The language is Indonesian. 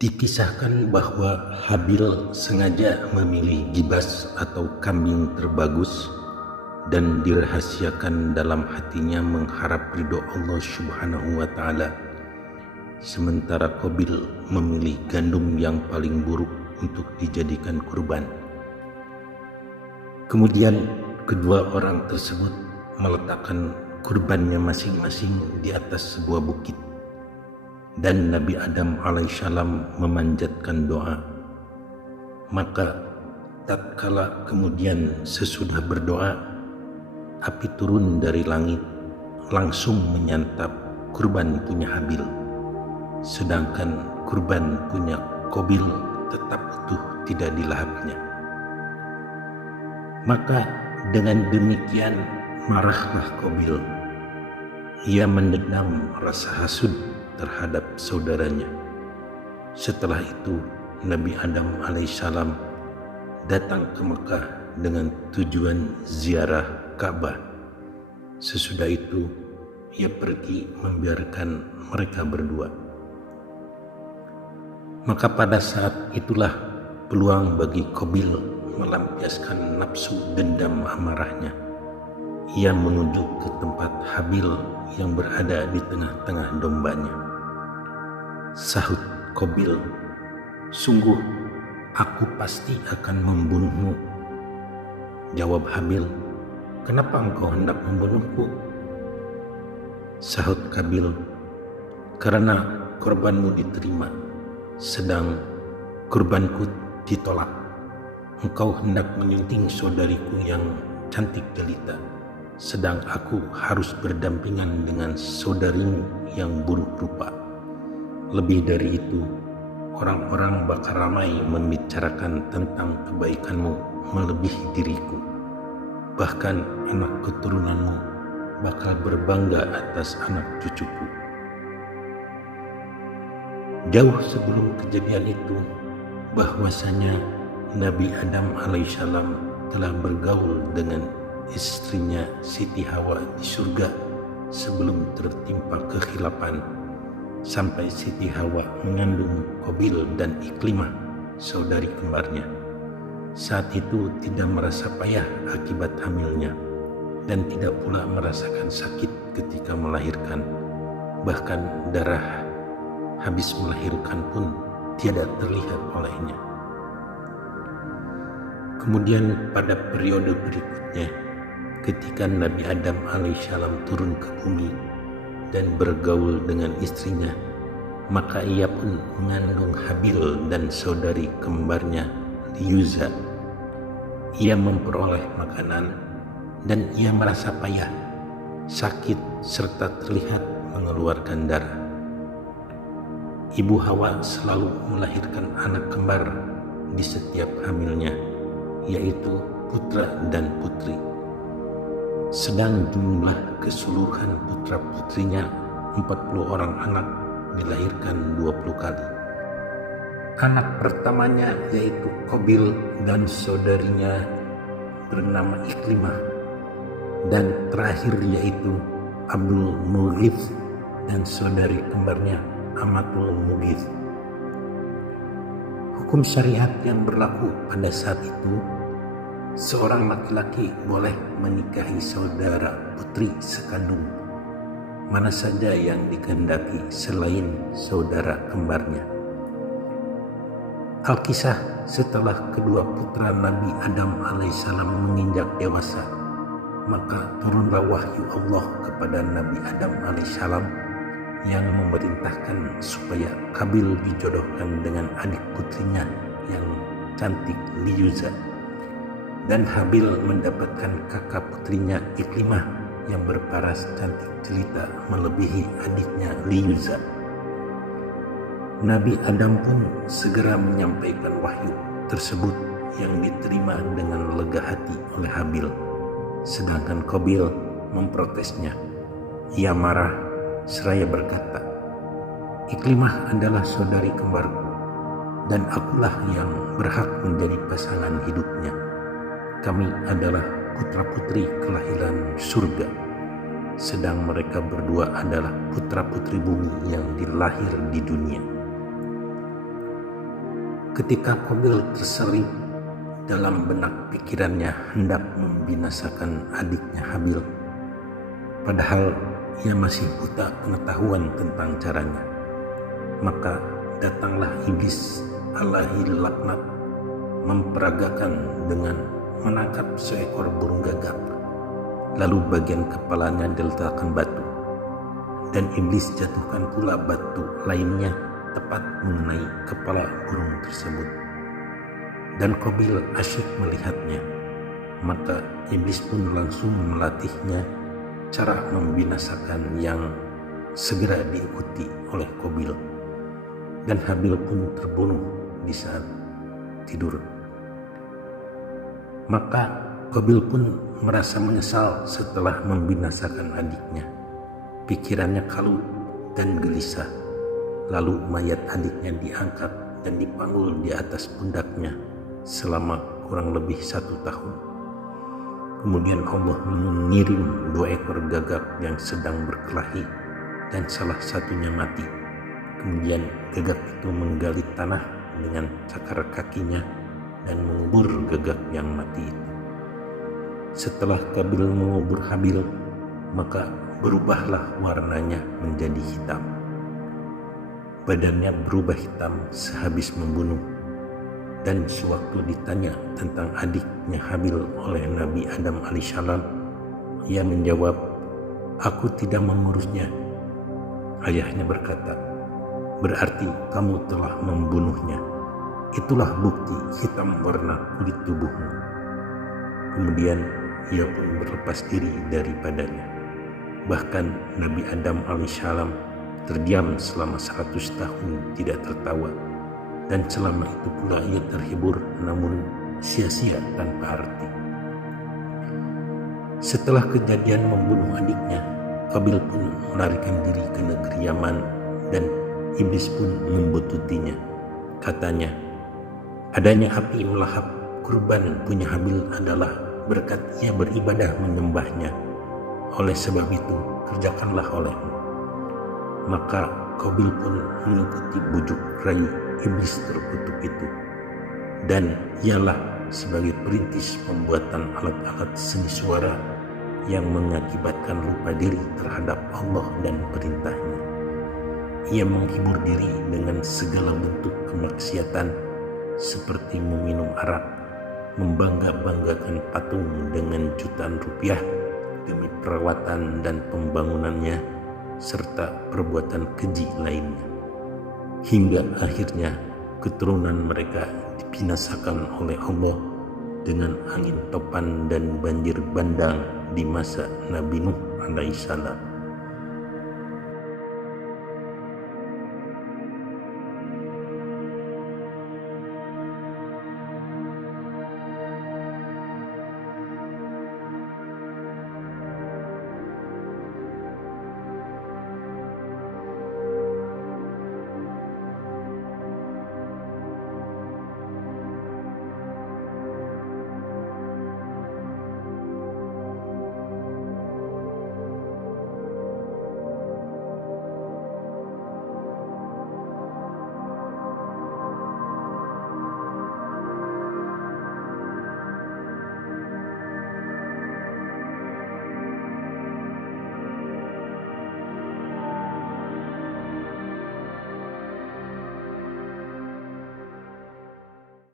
Dikisahkan bahwa Habil sengaja memilih gibas atau kambing terbagus dan dirahasiakan dalam hatinya mengharap ridho Allah Subhanahu wa Ta'ala. Sementara Qabil memilih gandum yang paling buruk untuk dijadikan kurban. Kemudian kedua orang tersebut meletakkan kurbannya masing-masing di atas sebuah bukit. Dan Nabi Adam alaihissalam memanjatkan doa. Maka tatkala kemudian sesudah berdoa, api turun dari langit langsung menyantap kurban punya Habil, sedangkan kurban punya Qabil tetap utuh tidak dilahapnya. Maka dengan demikian marahlah Qabil. Ia mendendam rasa hasud terhadap saudaranya. Setelah itu Nabi Adam alaihissalam datang ke Mekah dengan tujuan ziarah Ka'bah. Sesudah itu ia pergi membiarkan mereka berdua. Maka pada saat itulah peluang bagi Qabil melampiaskan nafsu dendam amarahnya. Ia menuju ke tempat Habil yang berada di tengah-tengah dombanya. Sahut Qabil, "Sungguh aku pasti akan membunuhmu." Jawab Habil, "Kenapa engkau hendak membunuhku?" Sahut Qabil, "Karena korbanmu diterima, sedang kurbanku ditolak. Engkau hendak menyunting saudariku yang cantik jelita, sedang aku harus berdampingan dengan saudarimu yang buruk rupa. Lebih dari itu, orang-orang bakal ramai membicarakan tentang kebaikanmu melebihi diriku. Bahkan anak keturunanmu bakal berbangga atas anak cucuku." Jauh sebelum kejadian itu, bahwasanya Nabi Adam alaihissalam telah bergaul dengan istrinya Siti Hawa di surga sebelum tertimpa kekhilafan, sampai Siti Hawa mengandung Qabil dan Iklimah, saudari kembarnya. Saat itu tidak merasa payah akibat hamilnya dan tidak pula merasakan sakit ketika melahirkan. Bahkan darah habis melahirkan pun tidak terlihat olehnya. Kemudian pada periode berikutnya, ketika Nabi Adam alaihissalam turun ke bumi dan bergaul dengan istrinya, maka ia pun mengandung Habil dan saudari kembarnya Liyuza. Ia memperoleh makanan dan ia merasa payah, sakit serta terlihat mengeluarkan darah. Ibu Hawa selalu melahirkan anak kembar di setiap hamilnya, yaitu putra dan putri. Sedang jumlah keseluruhan putra-putrinya 40 orang anak, dilahirkan 20 kali. Anak pertamanya yaitu Qabil dan saudarinya bernama Iklimah, dan terakhir yaitu Abdul Mughith dan saudari kembarnya Amatul Mughith. Hukum syariat yang berlaku pada saat itu, seorang laki-laki boleh menikahi saudara putri sekandung mana saja yang dikehendaki selain saudara kembarnya. Alkisah, setelah kedua putra Nabi Adam alaihissalam menginjak dewasa, maka turunlah wahyu Allah kepada Nabi Adam alaihissalam yang memerintahkan supaya Qabil dijodohkan dengan adik putrinya yang cantik Liyuza, dan Habil mendapatkan kakak putrinya Iklimah yang berparas cantik jelita melebihi adiknya Liyuza. Nabi Adam pun segera menyampaikan wahyu tersebut yang diterima dengan lega hati oleh Habil, sedangkan Qabil memprotesnya. Ia marah seraya berkata, "Iklimah adalah saudari kembarku dan akulah yang berhak menjadi pasangan hidupnya. Kami adalah putra-putri kelahiran surga, sedang mereka berdua adalah putra-putri bumi yang dilahir di dunia." Ketika Qabil terselip dalam benak pikirannya hendak membinasakan adiknya Habil, padahal ia masih buta pengetahuan tentang caranya, maka datanglah iblis alaihi laknat memperagakan dengan menangkap seekor burung gagak, lalu bagian kepalanya diletakkan batu, dan iblis jatuhkan pula batu lainnya tepat mengenai kepala burung tersebut. Dan Qabil asyik melihatnya, maka iblis pun langsung melatihnya cara membinasakan yang segera diikuti oleh Qabil, dan Habil pun terbunuh di saat tidur. Maka Qabil pun merasa menyesal setelah membinasakan adiknya. Pikirannya kalut dan gelisah. Lalu mayat adiknya diangkat dan dipanggul di atas pundaknya selama kurang lebih 1 tahun. Kemudian Allah mengirim 2 ekor gagak yang sedang berkelahi, dan salah satunya mati. Kemudian gagak itu menggali tanah dengan cakar kakinya dan mengubur gagak yang mati itu. Setelah Qabil mengubur Habil, maka berubahlah warnanya menjadi hitam. Badannya berubah hitam sehabis membunuh, dan sewaktu ditanya tentang adiknya Habil oleh Nabi Adam alaihissalam, ia menjawab, "Aku tidak mengurusnya." Ayahnya berkata, "Berarti kamu telah membunuhnya. Itulah bukti hitam warna kulit tubuhmu." Kemudian ia pun berlepas diri daripadanya. Bahkan Nabi Adam alaihissalam terdiam selama 100 tahun tidak tertawa, dan selama itu pula ia terhibur namun sia-sia tanpa arti. Setelah kejadian membunuh adiknya, Qabil pun melarikan diri ke negeri Yaman, dan iblis pun membututinya. Katanya, adanya api melahap kurban punya Habil adalah berkat ia beribadah menyembahnya. Oleh sebab itu, kerjakanlah olehmu. Maka Qabil pun mengikuti bujuk rayu iblis terkutuk itu, dan ialah sebagai perintis pembuatan alat-alat seni suara yang mengakibatkan lupa diri terhadap Allah dan perintahnya. Ia menghibur diri dengan segala bentuk kemaksiatan seperti meminum arak, membangga-banggakan patung dengan jutaan rupiah demi perawatan dan pembangunannya, serta perbuatan keji lainnya. Hingga akhirnya keturunan mereka dibinasakan oleh Allah dengan angin topan dan banjir bandang di masa Nabi Nuh alaihissalam.